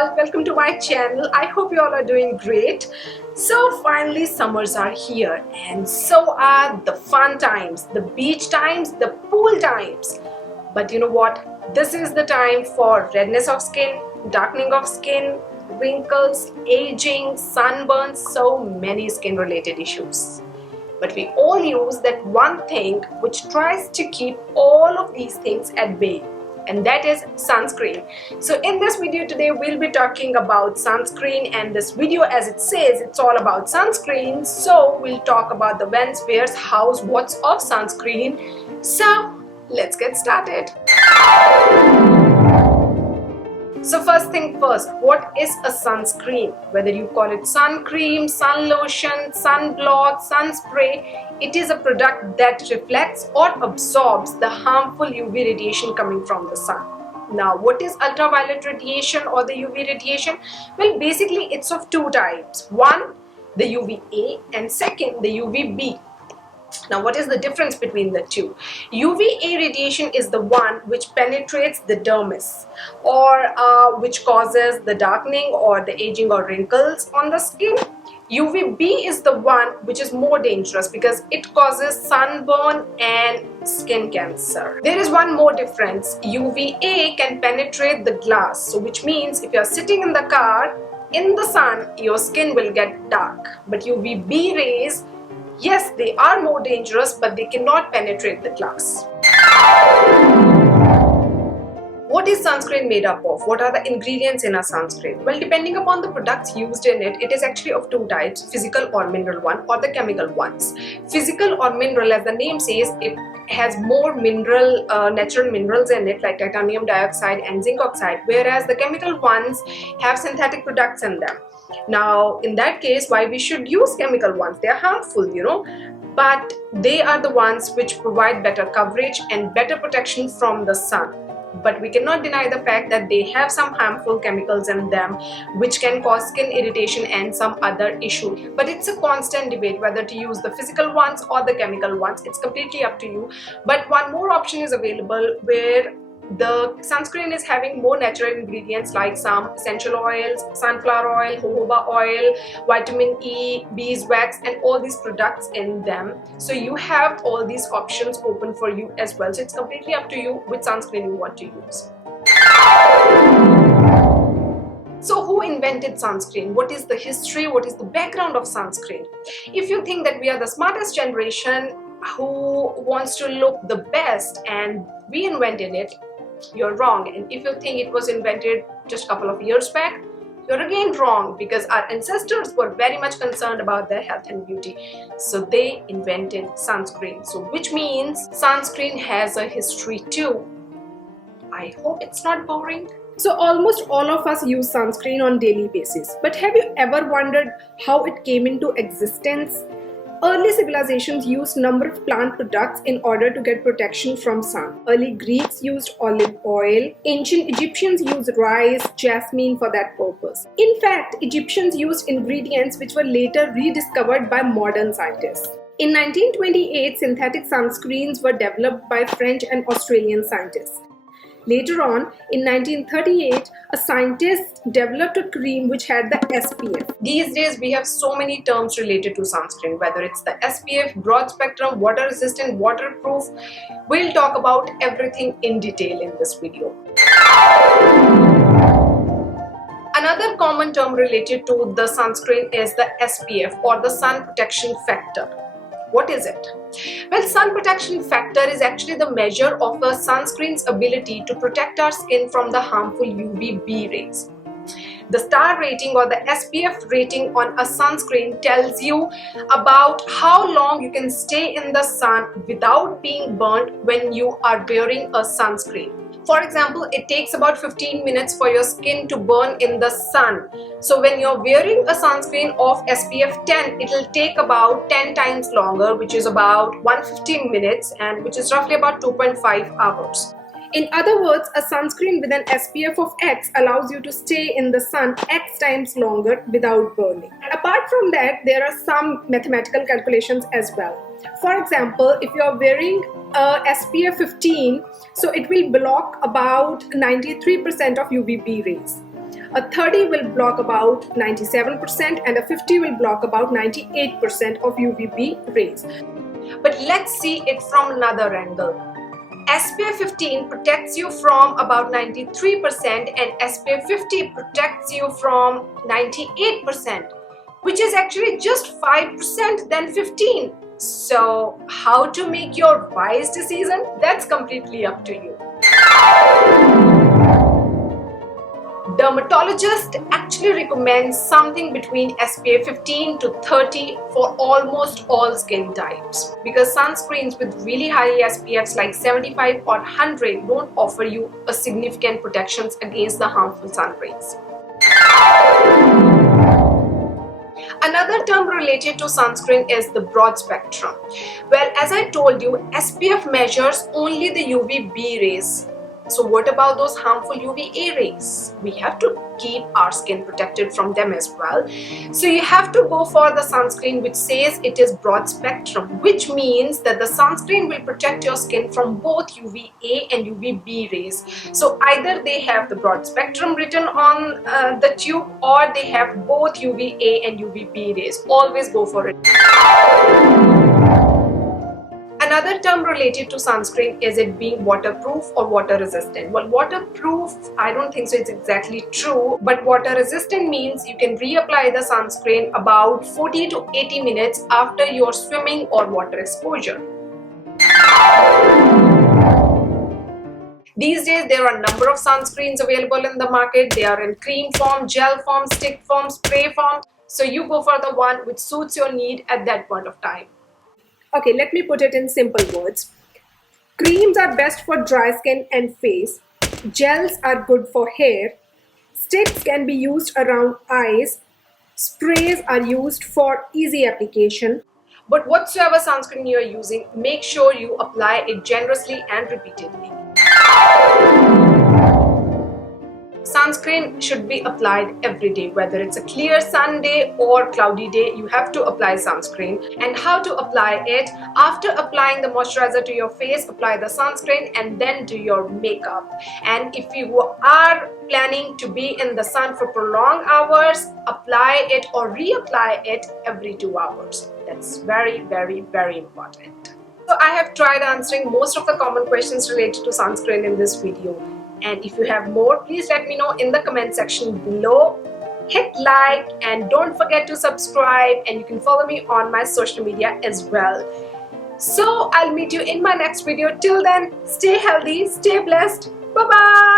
all, welcome to my channel. I hope you all are doing great. So finally summers are here, and so are the fun times, the beach times, the pool times. But you know what? This is the time for redness of skin, darkening of skin, wrinkles, aging, sunburns, so many skin related issues. But we all use that one thing which tries to keep all of these things at bay, and that is sunscreen. So in this video today we'll be talking about sunscreen, and this video, as it says, it's all about sunscreen. So we'll talk about the whens, wheres, hows, what's of sunscreen. So let's get started. So first thing first, what is a sunscreen? Whether you call it sun cream, sun lotion, sunblock, sun spray, it is a product that reflects or absorbs the harmful UV radiation coming from the sun. Now, what is ultraviolet radiation or the UV radiation? Well, basically it's of two types. One, the UVA, and second, the UVB. Now, what is the difference between the two? UVA radiation is the one which penetrates the dermis, or which causes the darkening or the aging or wrinkles on the skin. UVB is the one which is more dangerous because it causes sunburn and skin cancer. There is one more difference. UVA can penetrate the glass, so which means if you are sitting in the car in the sun, your skin will get dark. But UVB rays, yes, they are more dangerous, but they cannot penetrate the glass. What is sunscreen made up of? What are the ingredients in a sunscreen? Well, depending upon the products used in it, it is actually of two types, physical or mineral one, or the chemical ones. Physical or mineral, as the name says, it has more mineral, natural minerals in it, like titanium dioxide and zinc oxide, whereas the chemical ones have synthetic products in them. Now, in that case, why we should use chemical ones? They are harmful, you know, but they are the ones which provide better coverage and better protection from the sun. But we cannot deny the fact that they have some harmful chemicals in them which can cause skin irritation and some other issue. But it's a constant debate whether to use the physical ones or the chemical ones. It's completely up to you. But one more option is available where the sunscreen is having more natural ingredients like some essential oils, sunflower oil, jojoba oil, vitamin E, beeswax, and all these products in them. So you have all these options open for you as well. So it's completely up to you which sunscreen you want to use. So who invented sunscreen? What is the history? What is the background of sunscreen? If you think that we are the smartest generation who wants to look the best and we invented it, you're wrong. And if you think it was invented just a couple of years back, you're again wrong, because our ancestors were very much concerned about their health and beauty. So they invented sunscreen. So which means sunscreen has a history too. I hope it's not boring. So almost all of us use sunscreen on daily basis. But have you ever wondered how it came into existence? Early civilizations used number of plant products in order to get protection from sun. Early Greeks used olive oil. Ancient Egyptians used rice, jasmine for that purpose. In fact, Egyptians used ingredients which were later rediscovered by modern scientists. In 1928, synthetic sunscreens were developed by French and Australian scientists. Later on, in 1938, a scientist developed a cream which had the SPF. These days, we have so many terms related to sunscreen, whether it's the SPF, broad spectrum, water resistant, waterproof. We'll talk about everything in detail in this video. Another common term related to the sunscreen is the SPF, or the sun protection factor. What is it? Well, sun protection factor is actually the measure of a sunscreen's ability to protect our skin from the harmful UVB rays. The star rating, or the SPF rating on a sunscreen, tells you about how long you can stay in the sun without being burnt when you are wearing a sunscreen. For example, it takes about 15 minutes for your skin to burn in the sun. So when you're wearing a sunscreen of SPF 10, it will take about 10 times longer, which is about 150 minutes, and which is roughly about 2.5 hours. In other words, a sunscreen with an SPF of X allows you to stay in the sun X times longer without burning. Apart from that, there are some mathematical calculations as well. For example, if you are wearing a SPF 15, so it will block about 93% of UVB rays. A 30 will block about 97% and a 50 will block about 98% of UVB rays. But let's see it from another angle. SPF 15 protects you from about 93% and SPF 50 protects you from 98%, which is actually just 5% than 15. So how to make your wise decision? That's completely up to you. Dermatologist actually recommends something between SPF 15 to 30 for almost all skin types, because sunscreens with really high SPFs like 75 or 100 don't offer you a significant protections against the harmful sun rays. Another term related to sunscreen is the broad spectrum. Well, as I told you, SPF measures only the UVB rays. So what about those harmful UVA rays? We have to keep our skin protected from them as well. So you have to go for the sunscreen which says it is broad spectrum, which means that the sunscreen will protect your skin from both UVA and UVB rays. So either they have the broad spectrum written on the tube, or they have both UVA and UVB rays. Always go for it. Another term related to sunscreen is it being waterproof or water resistant. Well, waterproof, I don't think so it's exactly true, but water resistant means you can reapply the sunscreen about 40 to 80 minutes after your swimming or water exposure. These days there are a number of sunscreens available in the market. They are in cream form, gel form, stick form, spray form. So you go for the one which suits your need at that point of time. Okay, let me put it in simple words. Creams are best for dry skin and face. Gels are good for hair. Sticks can be used around eyes. Sprays are used for easy application. But whatsoever sunscreen you are using, make sure you apply it generously and repeatedly. Sunscreen should be applied every day, whether it's a clear sun day or cloudy day. You have to apply sunscreen. And how to apply it? After applying the moisturizer to your face, apply the sunscreen and then do your makeup. And if you are planning to be in the sun for prolonged hours, apply it or reapply it every 2 hours. That's very, very, very important. So I have tried answering most of the common questions related to sunscreen in this video. And if you have more, please let me know in the comment section below. Hit like and don't forget to subscribe, and you can follow me on my social media as well. So I'll meet you in my next video. Till then, stay healthy, stay blessed. Bye-bye.